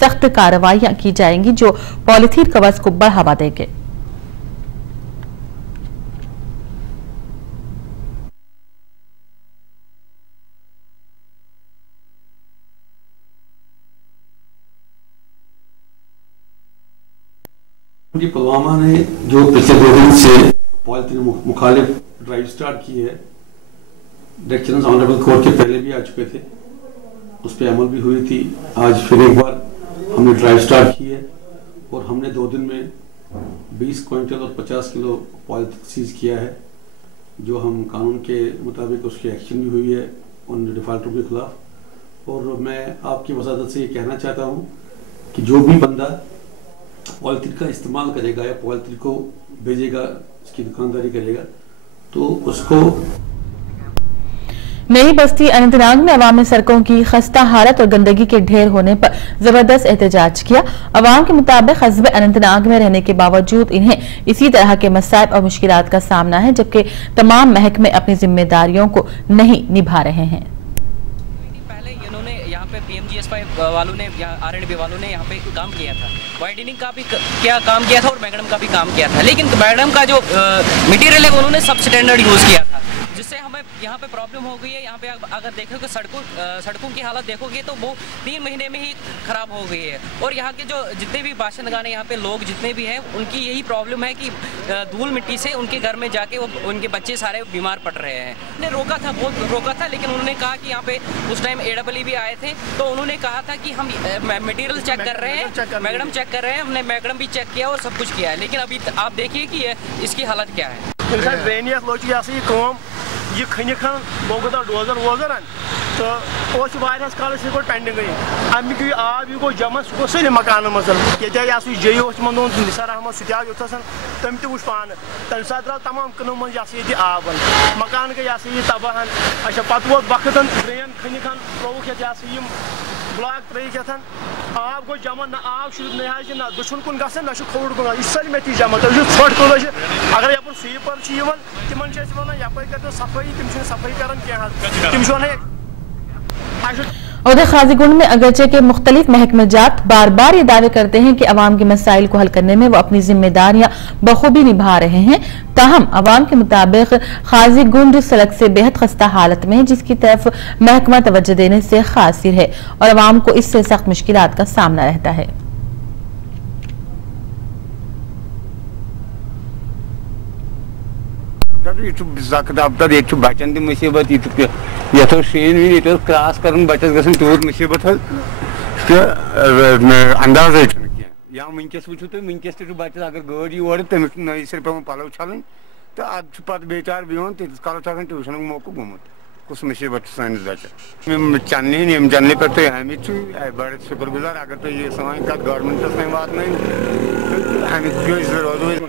सख्त कार्रवाइयां की जाएंगी जो पॉलीथीन कवच को बढ़ावा देंगे। पुलवामा ने जो पिछले 2 दिन से पॉलिथीन मुखालिफ ड्राइव स्टार्ट की है, डायरेक्शंस ऑनरेबल कोर्ट के पहले भी आ चुके थे, उस पर अमल भी हुई थी। आज फिर एक बार हमने ड्राइव स्टार्ट की है और हमने 2 दिन में 20 क्विंटल और 50 किलो पॉलिथीन सीज किया है, जो हम कानून के मुताबिक उसकी एक्शन भी हुई है उन डिफाल्टरों के खिलाफ। और मैं आपकी वसादत से ये कहना चाहता हूँ कि जो भी बंदा पॉलिथीन का इस्तेमाल करेगा या पॉलिथीन को भेजेगा, इसकी दुकानदारी करेगा, तो उसको। नई बस्ती अनंतनाग में अवाम ने सड़कों की खस्ता हालत और गंदगी के ढेर होने पर जबरदस्त एहतजाज किया। अवाम के मुताबिक कस्बे अनंतनाग में रहने के बावजूद इन्हें इसी तरह के मसाइब और मुश्किलात का सामना है, जबकि तमाम महकमे अपनी जिम्मेदारियों को नहीं निभा रहे हैं। यहाँ पे पीएमजीएसवाई वालों ने या आरएनबी वालों ने यहाँ पे काम किया था, वाइडनिंग का भी क्या काम किया था और मैग्नम का भी काम किया था, लेकिन मैग्नम का जो मटेरियल है उन्होंने सब स्टैंडर्ड यूज़ किया था, जिससे हमें यहाँ पे प्रॉब्लम हो गई है। यहाँ पे अगर देखोगे सड़कों की हालत देखोगे तो वो 3 महीने में ही खराब हो गई है। और यहाँ के जो जितने भी बाशिंदगान यहाँ पे लोग जितने भी हैं उनकी यही प्रॉब्लम है कि धूल मिट्टी से उनके घर में जाके वो उनके बच्चे सारे बीमार पड़ रहे हैं। उन्होंने रोका था, बहुत रोका था, लेकिन उन्होंने कहा कि यहाँ पे उस टाइम AEE भी आए थे, तो उन्होंने कहा था कि हम मटेरियल चेक कर रहे हैं, मैग्नम चेक कर रहे हैं। हमने मैग्नम भी चेक किया और सब कुछ किया है, लेकिन अभी आप देखिए कि इसकी हालत क्या है। यह खनिक लोग डोजर वोजर तो काल पेंडिंग अमिक आब यह गो जमा सह सारे मकान मज ये जय निसार अहमद सह तम तु पान तम सात द्राव तमाम कनो मज आब मकान गई तबाह। अच्छा पे वो वक्त ड्रेन खनिक त्रोक ब्लॉक त्रिक आब गो जमा ना आब शुरू ना दुश्मन कुन ग ना खोड़ कुन यह सारी मेथी जमा तो ोट तुल अगर यप स्वीपर तिम वन यप कर सफाई तम सफाई कर तम वन। उधर खाजीगुंड में अगरचे के मुख्तलिफ महकमेजात बार बार ये दावे करते हैं कि अवाम के मसाइल को हल करने में वो अपनी जिम्मेदारियां बखूबी निभा रहे हैं, ताहम अवाम के मुताबिक खाजीगुंड सड़क से बेहद खस्ता हालत में है, जिसकी तरफ महकमा तवज्जो देने से खासिर है और अवाम को इससे सख्त मुश्किलात का सामना रहता है। बचन तक मुसीबत ये शीन वीन ये क्रॉस कर बचस ग तूत मुसीबत अंदाज या वनकस वो तो वनकस बचस अगर गाड़ी योर तमिस नई सर पे पलव छलन तो अद पे बेचार बिहन तीस काल ट्यूशन मौकू गुमुत कुछ मुसीबत सानिस बचस चलने पे तुम आमित बड़े शुक्रगुजार अगर तुम ये सान कत गवर्नमेंटस तक वात अमिक रोज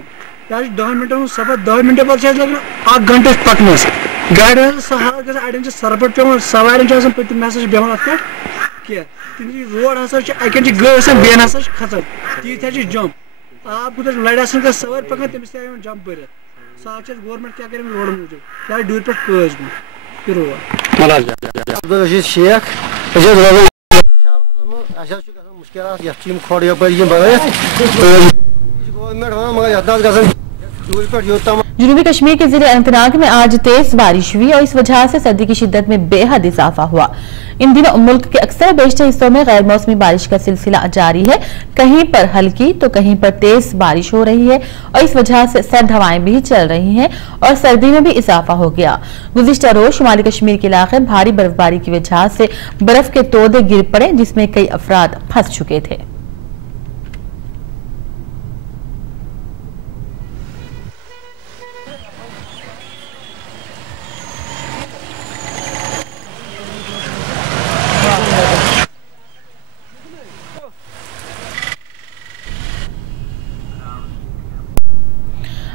10 मिनटों सफर 10 मिनट पर लगे 1 घंटे पकनस गाड़ी सहार ग अड़न सरपट पे सवार पतिम हसा बेहन अत पे रोड हसा अकन गई बेन हसा खचन तीत जम आप कुछ लड़ सवार पकन तमिस जम भर सह गवर्नमेंट क्या कर रोड मूजूब या दूर पे कज गो रोड शेख मुश्किल खोड़ यप जनूबी कश्मीर के जिले अनंतनाग में आज तेज बारिश हुई और इस वजह से सर्दी की शिद्दत में बेहद इजाफा हुआ। इन दिनों मुल्क के अक्सर बेशतर हिस्सों में गैर मौसमी बारिश का सिलसिला जारी है, कहीं पर हल्की तो कहीं पर तेज बारिश हो रही है और इस वजह से सर्द हवाएं भी चल रही हैं और सर्दी में भी इजाफा हो गया। गुज़िश्ता रोज शुमाली कश्मीर के इलाके भारी बर्फबारी की वजह से बर्फ के तोदे गिर पड़े, जिसमें कई अफराद फंस चुके थे।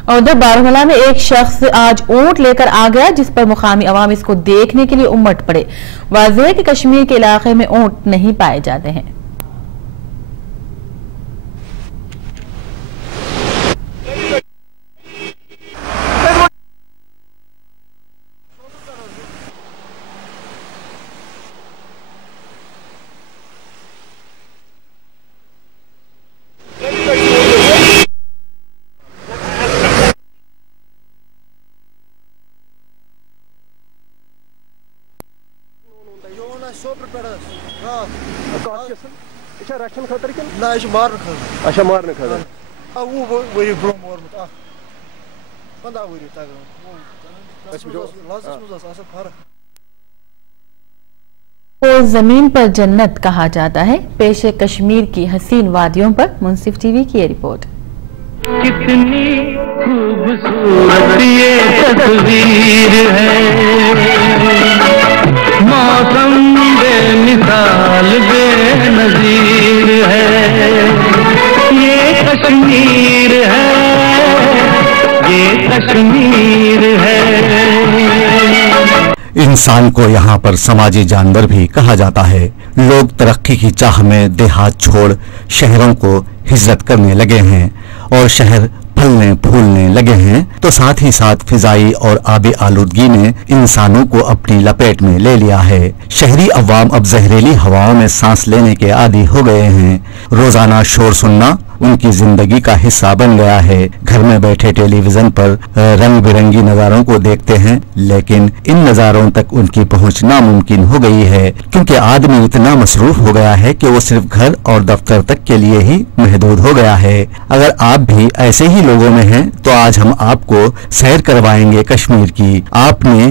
और उधर बारामूला में एक शख्स आज ऊंट लेकर आ गया, जिस पर मुकामी अवाम इसको देखने के लिए उमड़ पड़े। वाज़ेह है कि कश्मीर के इलाके में ऊंट नहीं पाए जाते हैं। रक्षन खतर ना मारन खतर अच्छा मारन खतर वो वरी ब्रो मोरमत 15 वरी को जमीन पर जन्नत कहा जाता है। पेश कश्मीर की हसीन वादियों पर मुंसिफ टीवी की ये रिपोर्ट। कितनी खूबसूरत ये तस्वीर है, मौसम बेमिसाल बेनज़ीर है, ये कश्मीर है, ये कश्मीर है। इंसान को यहाँ पर समाजी जानवर भी कहा जाता है। लोग तरक्की की चाह में देहात छोड़ शहरों को हिजरत करने लगे हैं और शहर फलने फूलने लगे हैं, तो साथ ही साथ फिजाई और आबी आलूदगी ने इंसानों को अपनी लपेट में ले लिया है। शहरी अवाम अब जहरीली हवाओं में सांस लेने के आदी हो गए हैं। रोजाना शोर सुनना उनकी जिंदगी का हिस्सा बन गया है। घर में बैठे टेलीविजन पर रंग बिरंगी नज़ारों को देखते हैं, लेकिन इन नज़ारों तक उनकी पहुंच नामुमकिन हो गई है, क्योंकि आदमी इतना मसरूफ हो गया है कि वो सिर्फ घर और दफ्तर तक के लिए ही महदूद हो गया है। अगर आप भी ऐसे ही लोगों में हैं, तो आज हम आपको सैर करवाएंगे कश्मीर की। आपने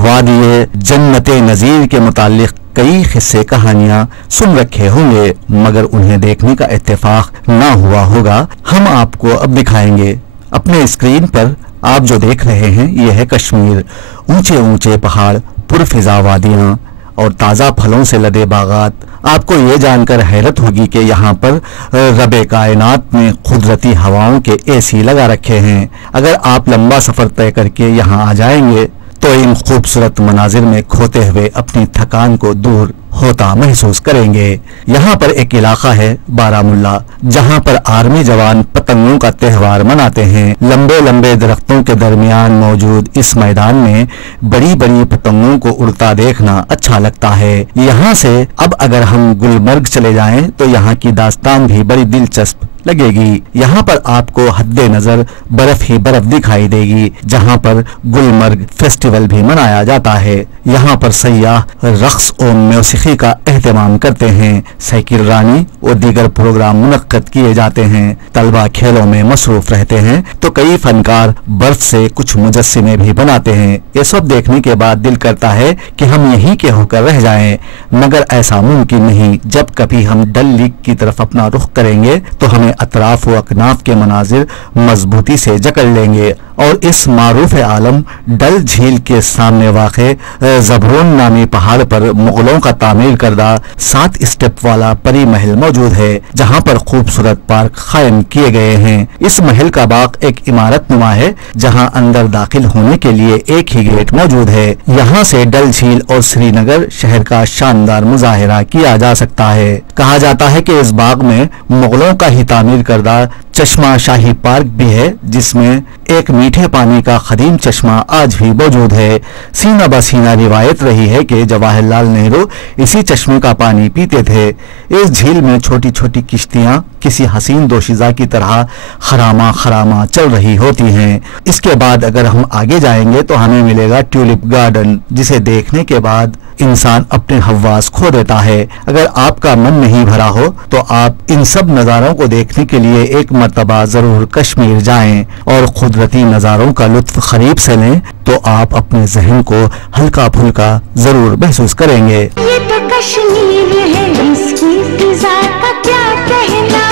वादिये जन्नते नज़ीर के मुतालिक कई किस्से कहानियां सुन रखे होंगे, मगर उन्हें देखने का इत्तेफाक ना हुआ होगा। हम आपको अब दिखाएंगे। अपने स्क्रीन पर आप जो देख रहे हैं, ये है कश्मीर। ऊंचे ऊंचे पहाड़, पुरफिजा वादियां और ताज़ा फलों से लदे बागात। आपको ये जानकर हैरत होगी कि यहाँ पर रबे कायनात में कुदरती हवाओं के एसी लगा रखे हैं। अगर आप लंबा सफर तय करके यहाँ आ जाएंगे, तो इन खूबसूरत मनाजिर में खोते हुए अपनी थकान को दूर होता महसूस करेंगे। यहाँ पर एक इलाका है बारामुल्ला, जहाँ पर आर्मी जवान पतंगों का त्यौहार मनाते हैं। लंबे लंबे दरख्तों के दरमियान मौजूद इस मैदान में बड़ी बड़ी पतंगों को उड़ता देखना अच्छा लगता है। यहाँ से अब अगर हम गुलमर्ग चले जाएं, तो यहाँ की दास्तान भी बड़ी दिलचस्प लगेगी। यहाँ पर आपको हद्दे नजर बर्फ ही बर्फ दिखाई देगी, जहाँ पर गुलमर्ग फेस्टिवल भी मनाया जाता है। यहाँ पर सयाह रक्स और मौसीकी का एहतमाम करते हैं। साइकिल रानी और दीगर प्रोग्राम मुनक्कद किए जाते हैं। तलबा खेलों में मसरूफ रहते हैं, तो कई फनकार बर्फ से कुछ मुजस्सिमे भी बनाते हैं। ये सब देखने के बाद दिल करता है कि हम यहीं के होकर रह जाएं, मगर ऐसा मुमकिन नहीं। जब कभी हम डल लेक की तरफ अपना रुख करेंगे, तो हमें अतराफ व अकनाफ के मनाजिर मजबूती से जकड़ लेंगे और इस मारूफ आलम डल झील के सामने वाक़े ज़बरोन नामी पहाड़ पर मुगलों का तामीर करदा 7 स्टेप वाला परी महल मौजूद है, जहाँ पर खूबसूरत पार्क कायम किए गए हैं। इस महल का बाग एक इमारत नुमा है, जहाँ अंदर दाखिल होने के लिए एक ही गेट मौजूद है। यहाँ से डल झील और श्रीनगर शहर का शानदार मुजाहिरा किया जा सकता है। कहा जाता है कि इस बाग में मुगलों का ही तामीर करदा चश्मा शाही पार्क भी है, जिसमें एक मीठे पानी का कदीम चश्मा आज भी मौजूद है। सीना बसीना रिवायत रही है कि जवाहरलाल नेहरू इसी चश्मे का पानी पीते थे। इस झील में छोटी छोटी किश्तियां किसी हसीन दोशीजा की तरह खरामा खरामा चल रही होती हैं। इसके बाद अगर हम आगे जाएंगे, तो हमें मिलेगा ट्यूलिप गार्डन, जिसे देखने के बाद इंसान अपने हवास खो देता है। अगर आपका मन नहीं भरा हो, तो आप इन सब नज़ारों को देखने के लिए एक मर्तबा जरूर कश्मीर जाएं और कुदरती नज़ारों का लुत्फ करीब से लें, तो आप अपने जहन को हल्का फुल्का जरूर महसूस करेंगे। ये तो कश्मीर है, इसकी फिजा का क्या कहना।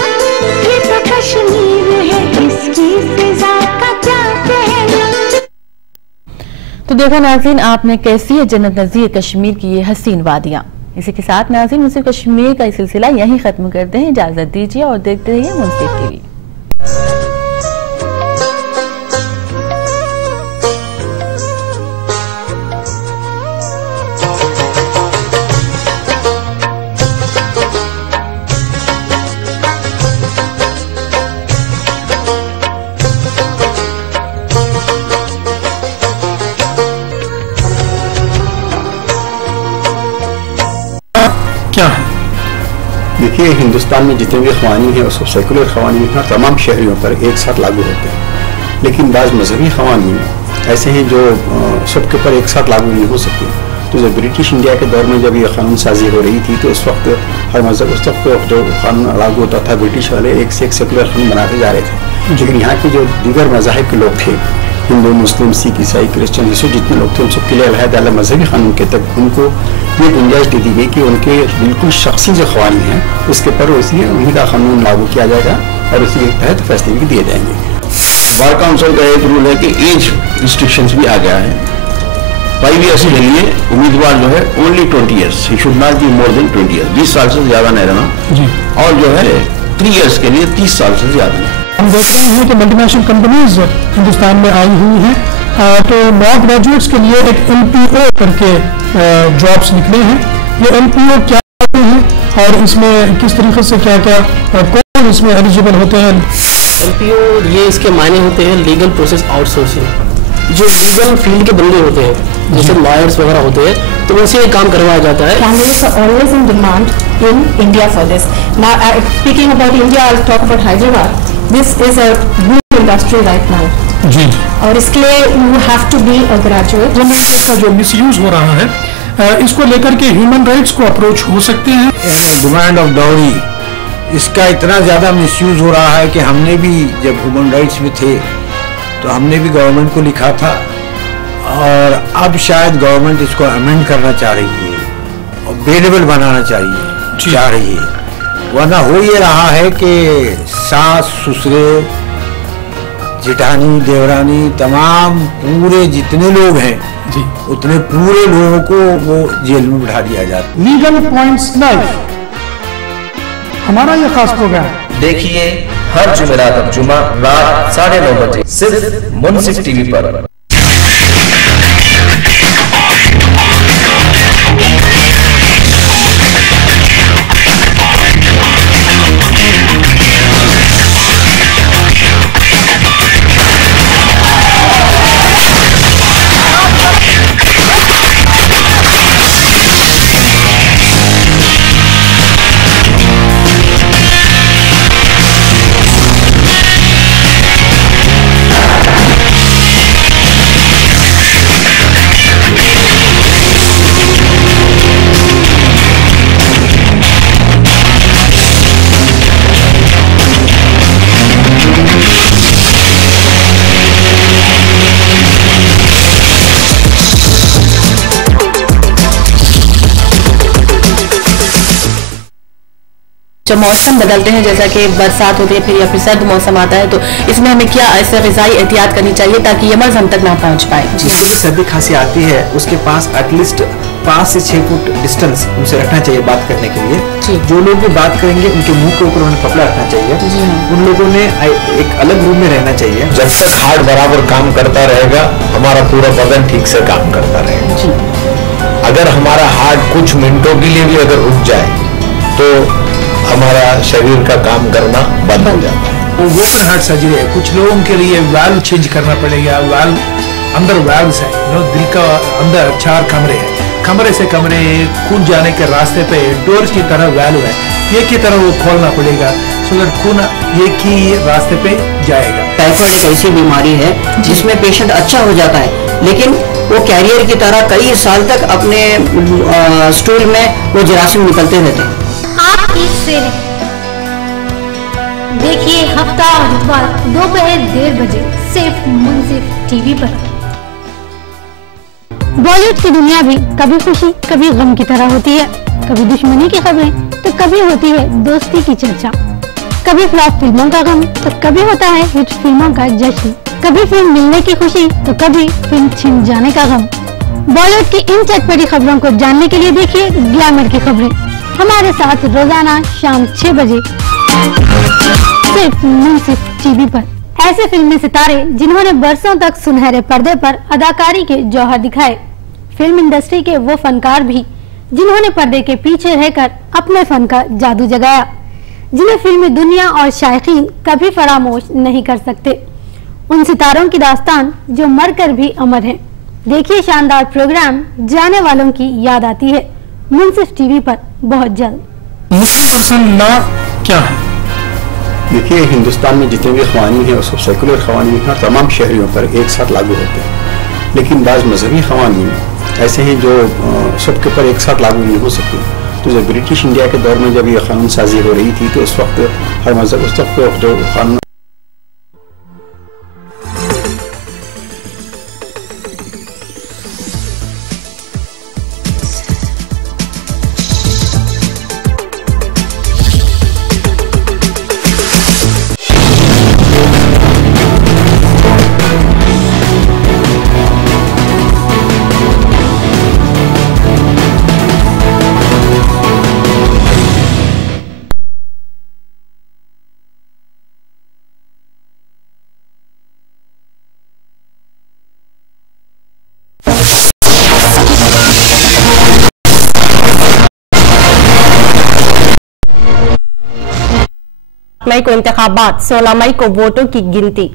ये तो कश्मीर है, इसकी फिजा का क्या कहना। तो देखा नाज़रीन आपने कैसी है जन्नत नज़ीर कश्मीर की ये हसीन वादियां। इसी के साथ नाज़रीन मुंसिफ कश्मीर का ये सिलसिला यहीं खत्म करते हैं। इजाजत दीजिए और देखते रहिए मुंसिफ टीवी। क्या है? देखिए, हिंदुस्तान में जितने भी क़वानीन हैं, उसको सेकुलर क़वानीन हैं, तमाम शहरियों पर एक साथ लागू होते हैं। लेकिन बाज़ मजहबी क़वानीन ऐसे हैं जो सबके ऊपर एक साथ लागू नहीं हो सकते। तो जब ब्रिटिश इंडिया के दौर में जब ये कानून साजी हो रही थी तो उस वक्त हर मजहब उस वक्त जो कानून लागू होता था ब्रिटिश वाले एक से एक सेकुलर कानून बनाते जा रहे थे, लेकिन यहाँ के जो दीगर मज़ाहिब के लोग थे, हिंदू, मुस्लिम, सिख, ईसाई, क्रिश्चियन, जिससे जितने लोग थे उन सबके लिए अलग अलग मजहबी कानून के तहत उनको ये गुंजाइश दे दी गई कि उनके बिल्कुल शख्सी जो क़वानीन हैं उसके पर उसी उन्हीं का कानून लागू किया जाएगा और उसी के तहत फैसले भी दिए जाएंगे। बार काउंसिल का एक रूल है कि एज रिस्ट्रिक्शंस भी आ गया है। 5 ईयर्स के लिए उम्मीदवार जो है only 20 years, he should not be more than 20 years, 20 साल से ज्यादा नहीं रहना, और जो है 3 ईयर्स के लिए 30 साल से ज्यादा नहीं। हम देख रहे हैं कि मल्टीनेशनल कंपनीज हिंदुस्तान में आई हुई हैं, तो लॉ ग्रेजुएट्स के लिए एक LPO करके जॉब्स निकले हैं। ये LPO क्या हैं और इसमें किस तरीके से क्या क्या कौन इसमें एलिजिबल होते हैं? LPO ये इसके मायने होते हैं लीगल प्रोसेस आउटसोर्सिंग। जो लीगल फील्ड के बंदे होते हैं जैसे लॉयर्स वगैरह होते हैं तो उनसे ये काम करवाया जाता है। Candidates are always in demand in India for this. Now, speaking about India, I'll talk about Hyderabad. This is a boom industry right now. जी। और इसके लिए you have to be a graduate. का जो मिसयूज हो रहा है इसको लेकर के ह्यूमन राइट्स को अप्रोच हो सकते हैं। डिमांड ऑफ डाउरी, इसका इतना ज़्यादा मिसयूज हो रहा है कि हमने भी जब ह्यूमन राइट्स में थे तो हमने भी गवर्नमेंट को लिखा था और अब शायद गवर्नमेंट इसको अमेंड करना चाह रही है और बेलेबल बनाना चाह रही है। वरना हो ये रहा है कि सास, ससुरे, जेठानी, देवरानी, तमाम पूरे जितने लोग हैं उतने पूरे लोगों को वो जेल में बिठा दिया जाता है। लीगल पॉइंट्स लाइव हमारा ये खास प्रोग्राम देखिए हर जुमेरात अब जुमा रात 9:30 बजे सिर्फ मुंसिफ टीवी पर। जब मौसम बदलते हैं जैसा कि बरसात होती है फिर या फिर सर्द मौसम आता है तो इसमें हमें क्या ऐसे ग़िज़ाई एहतियात करनी चाहिए ताकि ये मर्ज़ हम तक ना पहुंच पाए? जिसको भी सर्दी खांसी आती है उसके पास एटलीस्ट 5 से 6 फुट डिस्टेंस उनसे रखना चाहिए बात करने के लिए। जो लोग भी बात करेंगे उनके मुंह के ऊपर उन्हें कपड़ा रखना चाहिए। उन लोगों ने एक अलग रूम में रहना चाहिए। जब तक हार्ट बराबर काम करता रहेगा हमारा पूरा बदन ठीक से काम करता रहेगा। अगर हमारा हार्ट कुछ मिनटों के लिए भी अगर रुक जाए तो हमारा शरीर का काम करना बंद हो जाता है। वो ओपन हार्ट सर्जरी है। कुछ लोगों के लिए वाल्व चेंज करना पड़ेगा। वाल्व अंदर वाल्व्स है, दिल का अंदर 4 कमरे हैं, कमरे से कमरे खून जाने के रास्ते पे डोर की तरह वाल्व है, एक ही तरह वो खोलना पड़ेगा सो दैट खून एक ही रास्ते पे जाएगा। टाइफाइड एक ऐसी बीमारी है जिसमें पेशेंट अच्छा हो जाता है लेकिन वो कैरियर की तरह कई साल तक अपने स्टूल में वो जरासीम निकलते रहते हैं। आप इससे देखिए हफ्ता और इतवार दोपहर 1:30 बजे सिर्फ मुंसिफ टीवी पर। बॉलीवुड की दुनिया भी कभी खुशी कभी गम की तरह होती है। कभी दुश्मनी की खबरें तो कभी होती है दोस्ती की चर्चा। कभी फ्लॉप फिल्मों का गम तो कभी होता है हिट फिल्मों का जश्न। कभी फिल्म मिलने की खुशी तो कभी फिल्म छिन जाने का गम। बॉलीवुड की इन चटपटी खबरों को जानने के लिए देखिए ग्लैमर की खबरें हमारे साथ रोजाना शाम 6 बजे सिर्फ मुंसिफ टीवी पर। ऐसे फिल्मी सितारे जिन्होंने बरसों तक सुनहरे पर्दे पर अदाकारी के जौहर दिखाए। फिल्म इंडस्ट्री के वो फनकार भी जिन्होंने पर्दे के पीछे रहकर अपने फन का जादू जगाया, जिन्हें फिल्मी दुनिया और शायकीन कभी फरामोश नहीं कर सकते। उन सितारों की दास्तान जो मरकर भी अमर है। देखिए शानदार प्रोग्राम जाने वालों की याद आती है मुंसिफ टीवी पर बहुत जल्द। मुस्लिम पर्सन लॉ क्या है? देखिए हिंदुस्तान में जितने भी क़वानीन हैं उसको सेकुलर क़वानीन तमाम शहरियों पर एक साथ लागू होते हैं, लेकिन बाज़ मजहबी क़वानीन ऐसे हैं जो सबके ऊपर एक साथ लागू नहीं हो सकते। तो जब ब्रिटिश इंडिया के दौर में जब ये कानून साजी हो रही थी तो उस वक्त हर मजहब उस वक्त जो कानून मई को इंतखाबात, 16 मई को वोटों की गिनती।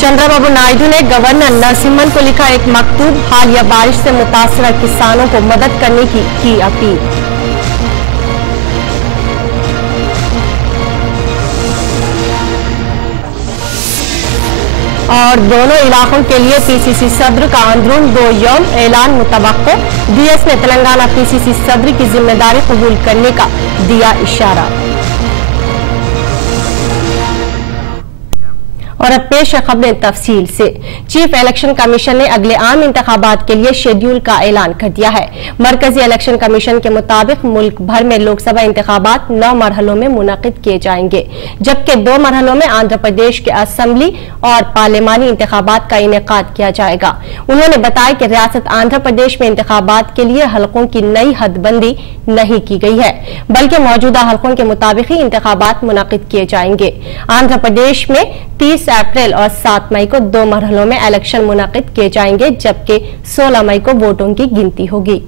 चंद्रबाबू नायडू ने गवर्नर नरसिम्हन को लिखा एक मकतूब, हालिया बारिश से मुतासरा किसानों को मदद करने की अपील। और दोनों इलाकों के लिए पीसीसी सदर का अंदरून 2 यौम ऐलान मुतवक्को, डीएस ने तेलंगाना पीसीसी सदर की जिम्मेदारी कबूल करने का दिया इशारा। और अब पेश है खबरें तफसील से। चीफ इलेक्शन कमीशन ने अगले आम इंतखाबात के लिए शेड्यूल का ऐलान कर दिया है। मरकजी इलेक्शन कमीशन के मुताबिक मुल्क भर में लोकसभा इंतखाबात 9 मरहलों में मुनक़िद किए जाएंगे, जबकि 2 मरहलों में आंध्र प्रदेश के असेंबली और पार्लिमानी इंतखाबात का इनेकाद किया जाएगा। उन्होंने बताया कि रियासत आंध्र प्रदेश में इंतखाबात के लिए हलकों की नई हदबंदी नहीं की गई है, बल्कि मौजूदा हलकों के मुताबिक ही इंतखाबात मुनक़िद किए जाएंगे। आंध्र प्रदेश में 30 अप्रैल और 7 मई को 2 मरहलों में इलेक्शन मुनक़िद किए जाएंगे, जबकि 16 मई को वोटों की गिनती होगी।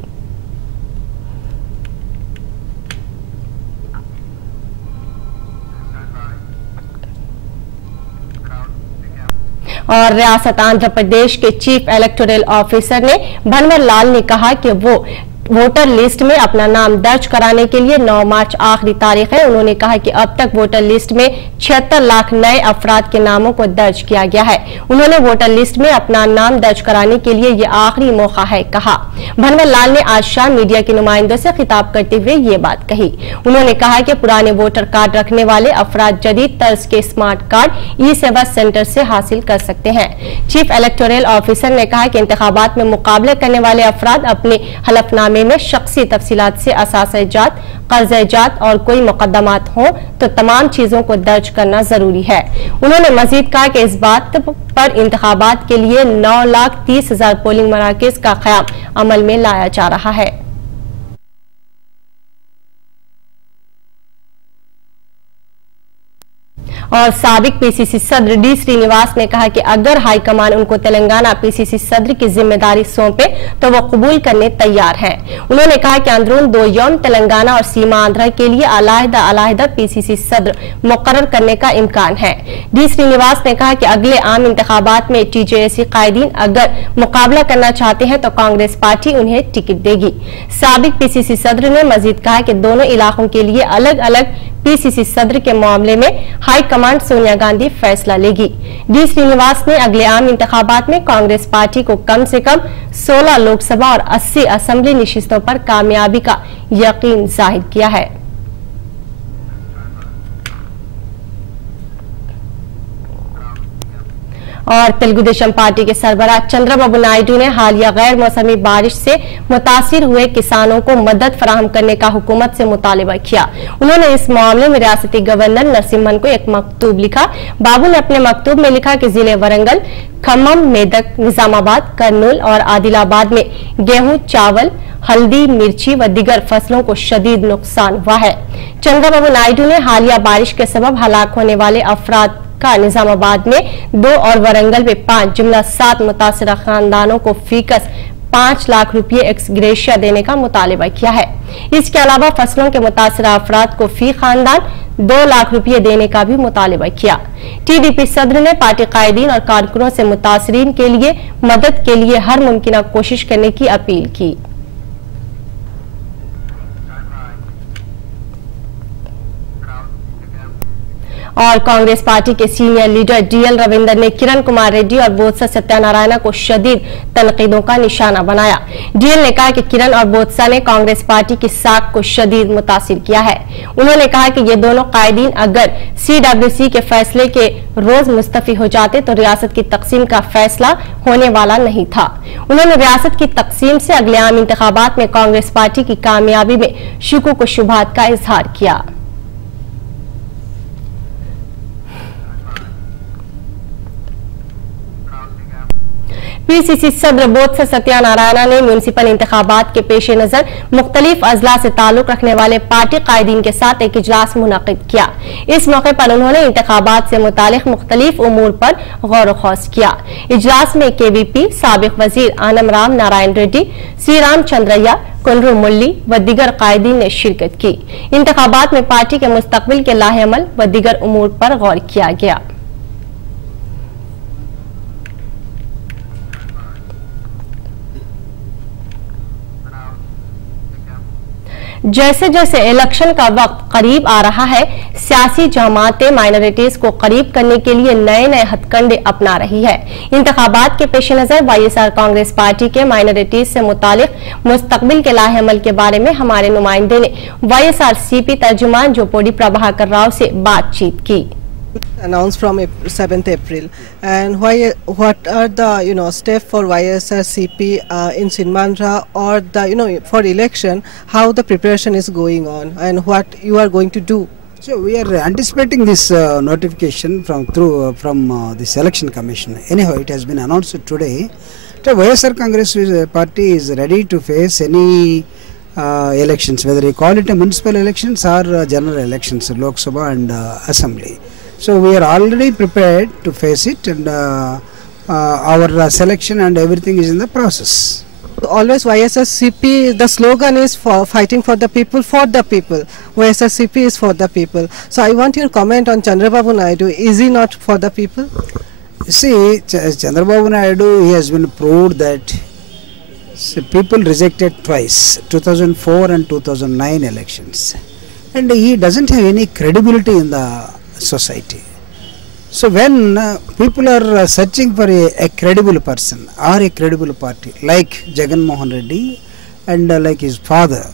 और रियासत आंध्र प्रदेश के चीफ इलेक्टोरल ऑफिसर ने भनवर लाल ने कहा कि वो वोटर लिस्ट में अपना नाम दर्ज कराने के लिए 9 मार्च आखिरी तारीख है। उन्होंने कहा कि अब तक वोटर लिस्ट में 76 लाख नए अफराद के नामों को दर्ज किया गया है। उन्होंने वोटर लिस्ट में अपना नाम दर्ज कराने के लिए ये आखिरी मौका है कहा। भनवर लाल ने आज शाम मीडिया के नुमाइंदों से खिताब करते हुए ये बात कही। उन्होंने कहा कि पुराने वोटर कार्ड रखने वाले अफराद जदीद तर्ज के स्मार्ट कार्ड ई सेवा सेंटर से हासिल कर सकते हैं। चीफ इलेक्टोरल ऑफिसर ने कहा कि इंतखाबात में मुकाबले करने वाले अफराद अपने हलफनामे में शख्सी तफसीलात से असासजात, कर्ज़जात और कोई मुकदमात हो तो तमाम चीजों को दर्ज करना जरूरी है। उन्होंने मजीद कहा कि इस बात पर इंतखाबात के लिए 9,30,000 पोलिंग मराकज़ का क़याम अमल में लाया जा रहा है। और साबिक पीसीसी सदर डी श्रीनिवास ने कहा कि अगर हाईकमान उनको तेलंगाना पीसीसी सदर की जिम्मेदारी सौंपे तो वो कबूल करने तैयार हैं। उन्होंने कहा कि अंदरून 2 यौम तेलंगाना और सीमा आंध्र के लिए अलग-अलग पीसीसी सदर मुकर्रर करने का इम्कान है। डी श्रीनिवास ने कहा कि अगले आम इंतखाबात में टीजेएसी कायदीन अगर मुकाबला करना चाहते हैं तो कांग्रेस पार्टी उन्हें टिकट देगी। साबिक पीसीसी सदर ने मजीद कहा कि दोनों इलाकों के लिए अलग अलग पीसीसी सदर के मामले में हाई कमांड सोनिया गांधी फैसला लेगी। डी श्रीनिवास ने अगले आम इंतखाबात में कांग्रेस पार्टी को कम से कम 16 लोकसभा और 80 असेंबली नशिस्तों पर कामयाबी का यकीन जाहिर किया है। और तेलुगु देशम पार्टी के सरबराह चंद्रबाबू नायडू ने हालिया गैर मौसमी बारिश से मुतासिर हुए किसानों को मदद फराहम करने का हुकूमत से मुतालिबा किया। उन्होंने इस मामले में रियासती गवर्नर नरसिम्हन को एक मकतूब लिखा। बाबू ने अपने मकतूब में लिखा कि जिले वरंगल, खम्मम, मेदक, निजामाबाद, कर्नूल और आदिलाबाद में गेहूं, चावल, हल्दी, मिर्ची व दीगर फसलों को शदीद नुकसान हुआ है। चंद्रबाबू नायडू ने हालिया बारिश के सबब हलाक होने वाले अफराद का निजामाबाद में 2 और वरंगल में 5 जुमला 7 मुतासिरा खानदानों को फीकस 5 लाख रुपये एक्स ग्रेशिया देने का मुतालिबा किया है। इसके अलावा फसलों के मुतासिरा अफराद को फी खानदान 2 लाख रुपये देने का भी मुतालिबा किया। टीडीपी सदर ने पार्टी कायदीन और कारकुनों से मुतासरीन के लिए मदद के लिए हर मुमकिन कोशिश करने की अपील की। और कांग्रेस पार्टी के सीनियर लीडर डीएल रविंदर ने किरण कुमार रेड्डी और बोत्सा सत्यानारायण को शदीद तनकीदों का निशाना बनाया। डीएल ने कहा कि किरण और बोत्सा ने कांग्रेस पार्टी की साख को शदीद मुतासिर किया है। उन्होंने कहा कि ये दोनों कायदीन अगर CWC के फैसले के रोज मुस्तफी हो जाते तो रियासत की तकसीम का फैसला होने वाला नहीं था। उन्होंने रियासत की तकसीम से अगले आम इंतखाबात में कांग्रेस पार्टी की कामयाबी में शुकूक व शुबहात का इजहार किया। PCC सदर बोत्सा सत्यानारायण ने म्यूनिसिपल इंतखाबात के पेश नजर मुख्तलिफ अजला से ताल्लुक रखने वाले पार्टी कायदीन के साथ एक इजलास मुनक़िद किया। इस मौके पर उन्होंने इंतखाबात से मुतालिक मुख्तलिफ उमूर पर गौर खौस किया। इजलास में KVP साबिक वजीर आनम राम नारायण रेड्डी, श्री राम चंद्रैया, कुनरू मुल्ली व दीगर कायदीन ने शिरकत की। इंतखाबात में पार्टी के मुस्तकबिल के लाहेअमल व दीगर उमूर पर गौर किया गया। जैसे जैसे इलेक्शन का वक्त करीब आ रहा है, सियासी जमातें माइनॉरिटीज को करीब करने के लिए नए नए हथकंडे अपना रही है। इंतखाबात के पेश नजर YSR कांग्रेस पार्टी के माइनॉरिटीज से मुतालिक मुस्तकबिल के लाहेअमल के बारे में हमारे नुमाइंदे ने YSR CP तर्जुमान जोपोडी प्रभाकर राव से बातचीत की। Announced from 7th April, and what are the steps for YSR CP in Sinmandra or the for election, how the preparation is going on and what you are going to do? So we are anticipating this notification from the Selection Commission. Anyhow, it has been announced today. The YSR Congress Party is ready to face any elections, whether you call it a municipal elections or general elections, Lok Sabha and Assembly. So we are already prepared to face it, and our selection and everything is in the process. Always YSR CP, the slogan is for fighting for the people, for the people. YSR CP is for the people. So I want your comment on Chandrababu Naidu. Is he not for the people? You see, Chandrababu Naidu, he has been proved that people rejected twice, 2004 and 2009 elections. And he doesn't have any credibility in the society. So when people are searching for a credible person or a credible party like Jagan Mohan Reddy and like his father,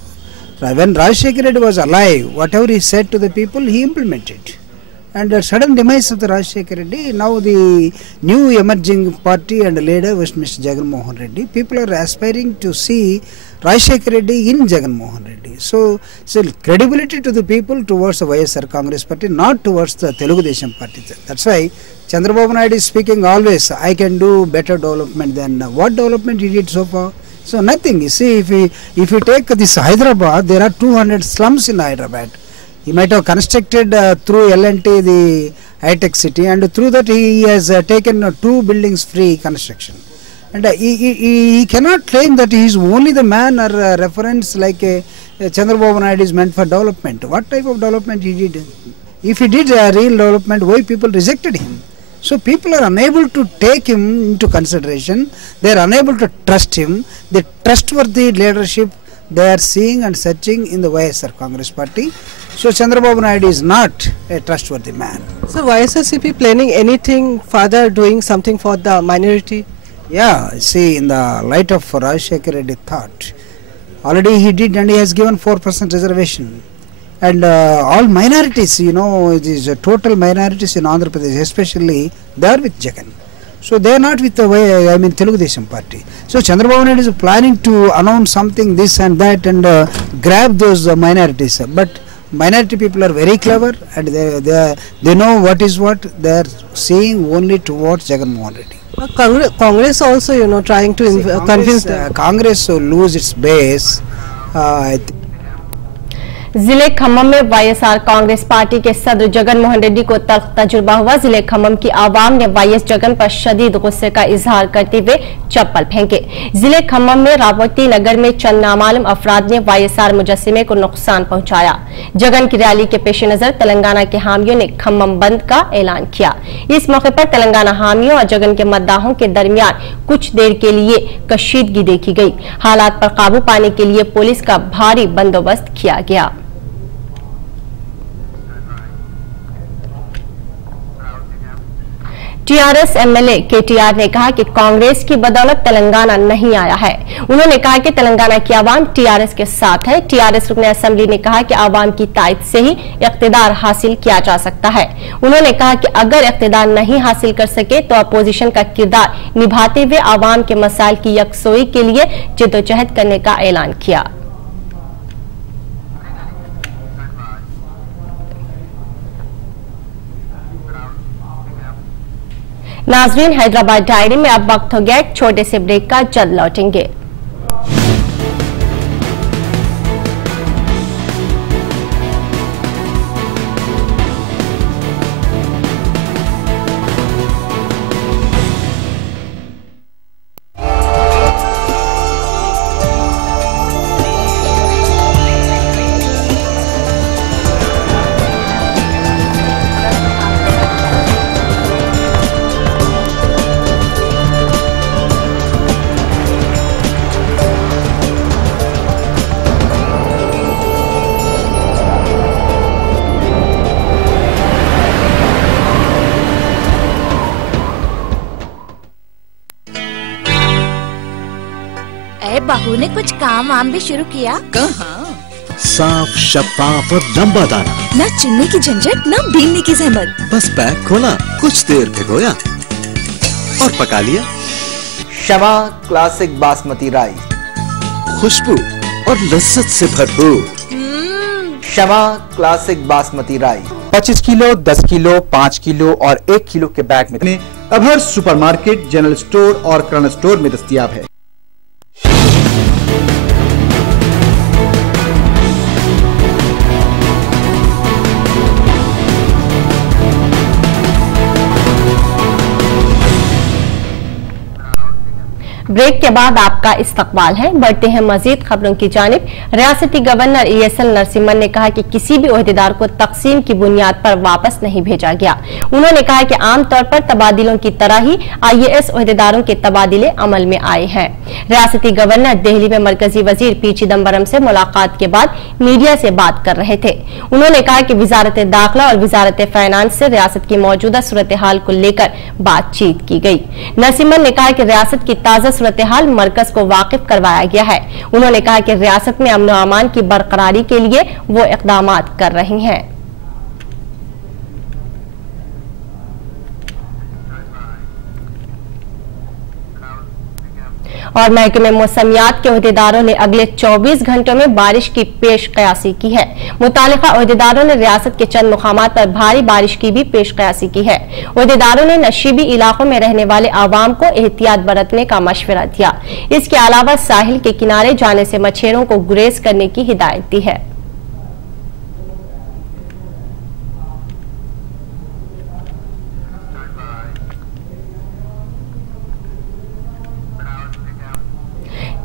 when Rajshekar Reddy was alive, whatever he said to the people, he implemented. And the sudden demise of the Rajshekar Reddy, now the new emerging party and leader was Mr. Jagan Mohan Reddy. People are aspiring to see Rajshekar Reddy in Jagan Mohan Reddy. So credibility to the people towards the YSR Congress Party, not towards the Telugu Desam Party. That's why Chandrababu Naidu is speaking always, I can do better development than what development he did so far. So nothing. You see, if you take this Hyderabad, there are 200 slums in Hyderabad. He might have constructed through L&T the high-tech city, and through that he has taken 2 buildings free construction. And he cannot claim that he is only the man or reference like Chandrababu Naidu is meant for development. What type of development he did? If he did real development, why people rejected him? So people are unable to take him into consideration. They are unable to trust him. The trustworthy leadership they are seeing and searching in the YSR Congress Party. So Chandrababu Naidu is not a trustworthy man. So YSR CP planning anything further, doing something for the minority? Yeah, see, in the light of Rajshekar Reddy thought, already he did, and he has given 4% reservation. And all minorities, these total minorities in Andhra Pradesh, especially, they are with Jagan. So they are not with the Telugu Desam Party. So Chandrababu Naidu is planning to announce something, this and that, and grab those minorities. But minority people are very clever, and they know what is what. They are seeing only towards Jagan Mohan Reddy. Congress also, trying to convince them. Congress will lose its base. जिले खम्मम में YSR Congress party के सदर जगन मोहन रेड्डी को तल्ख तजुर्बा हुआ। जिले खम्मम की आवाम ने YS जगन पर शदीद गुस्से का इजहार करते हुए चप्पल फेंके। जिले खम्मम में रावती नगर में चंद नामालूम अफराद ने YSR मुजस्सिमे को नुकसान पहुंचाया। जगन की रैली के पेश नजर तेलंगाना के हामियों ने खम्मम बंद का ऐलान किया। इस मौके पर तेलंगाना हामियों और जगन के मद्दाहों के दरमियान कुछ देर के लिए कशीदगी देखी गई। हालात पर काबू पाने के लिए पुलिस का भारी बंदोबस्त किया गया। टीआरएस एमएलए केटीआर ने कहा कि कांग्रेस की बदौलत तेलंगाना नहीं आया है। उन्होंने कहा कि तेलंगाना की आवाम टीआरएस के साथ है। टीआरएस रुकन असेंबली ने कहा कि आवाम की तायद से ही इख्तिदार हासिल किया जा सकता है। उन्होंने कहा कि अगर इख्तिदार नहीं हासिल कर सके तो अपोजिशन का किरदार निभाते हुए आवाम के मसाइल की यकसोई के लिए जिद्दोजहद करने का ऐलान किया। नाजरीन, हैदराबाद डायरी में अब वक्त हो गया एक छोटे से ब्रेक का, जल्द लौटेंगे। बहू ने कुछ काम वाम भी शुरू किया? कहाँ? साफ, शफाफ और लंबा दाना, न चुनने की झंझट, न बीनने की जहमत। बस पैक खोला, कुछ देर भिगोया और पका लिया। शमा क्लासिक बासमती राइस, खुशबू और लज्जत से भरपूर। Shama classic basmati rice 25 kilo, 10 kilo, 5 kilo और 1 किलो के बैग में अब हर सुपरमार्केट, जनरल स्टोर और किराना स्टोर में दस्तयाब है। ब्रेक के बाद आपका इस्तकबाल है। बढ़ते हैं मजीद खबरों की जानिब। रियासती गवर्नर ESL नरसिम्हन ने कहा कि किसी भी ओहदेदार को तकसीम की बुनियाद पर वापस नहीं भेजा गया। उन्होंने कहा कि आमतौर पर तबादलों की तरह ही IAS ओहदेदारों के तबादले अमल में आए हैं। रियासती गवर्नर दिल्ली में मरकजी वजीर P चिदम्बरम से मुलाकात के बाद मीडिया से बात कर रहे थे। उन्होंने कहा कि वजारत दाखिला और वजारत फाइनेंस से रियासत की मौजूदा सूरत हाल को लेकर बातचीत की गई। नरसिम्हन ने कहा कि रियासत की ताजा सूरत हाल मरकज को वाकिफ करवाया गया है। उन्होंने कहा कि रियासत में अमन और अमान की बरकरारी के लिए वो इक़दामात कर रही हैं। और महकमे मौसमियात के ओहदेदारों ने अगले 24 घंटों में बारिश की पेश कयासी की है। मुतालिका ओहदेदारों ने रियासत के चंद मुकामात पर भारी बारिश की भी पेश कयासी की है। ओहदेदारों ने नशीबी इलाकों में रहने वाले आवाम को एहतियात बरतने का मशवरा दिया। इसके अलावा साहिल के किनारे जाने से मछेरों को गुरेज करने की हिदायत दी है।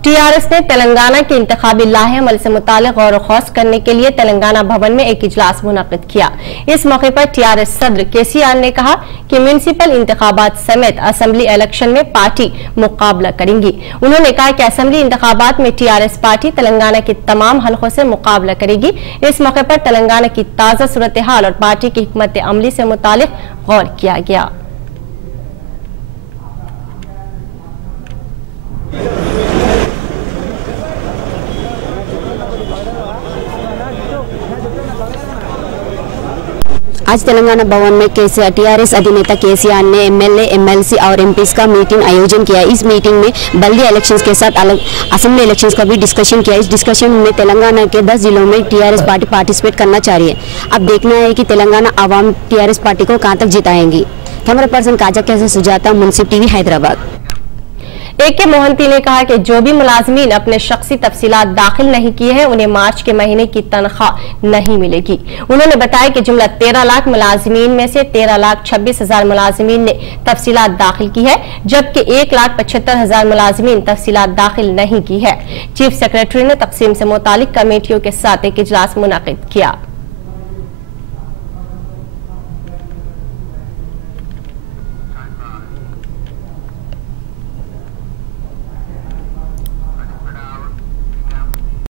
टीआरएस ने तेलंगाना के इंतखाबी लाहे अमल से मुतालिक गौर खौस करने के लिए तेलंगाना भवन में एक इजलास मुनक्किद किया। इस मौके पर टीआरएस सदर केसीआर ने कहा कि म्युनिसिपल इंतखाबात समेत असेंबली इलेक्शन में पार्टी मुकाबला करेंगी। उन्होंने कहा कि असेंबली इंतखाबात में टीआरएस पार्टी तेलंगाना के तमाम हलकों से मुकाबला करेगी। इस मौके पर तेलंगाना की ताजा सूरत हाल और पार्टी की हिकमत अमली से मुतालिक गौर किया गया। आज तेलंगाना भवन में टीआरएस अधिनेता केसीआर ने एमएलए, एमएलसी और एमपीस का मीटिंग आयोजन किया। इस मीटिंग में बल्दी इलेक्शंस के साथ अलग असेंबली इलेक्शंस का भी डिस्कशन किया। इस डिस्कशन में तेलंगाना के 10 जिलों में टीआरएस पार्टी पार्टिसिपेट करना चाह रही है। अब देखना है कि तेलंगाना आवाम टीआरएस पार्टी को कहां तक जिताएंगी। कैमरा पर्सन काजा से सुजाता, मुंसिफ टीवी, हैदराबाद। AK मोहंती ने कहा कि जो भी मुलाजमीन अपने शख्सी तफसीलात दाखिल नहीं किए हैं उन्हें मार्च के महीने की तनख्वाह नहीं मिलेगी। उन्होंने बताया कि जुमला 13 लाख मुलाजमीन में से 13,26,000 मुलाजमीन ने तफसीलात दाखिल की है, जबकि 1,75,000 मुलाजमीन तफसीलात दाखिल नहीं की है। चीफ सेक्रेटरी ने तकसीम से मुतालिक कमेटियों के साथ एक इजलास मुनक्किद किया।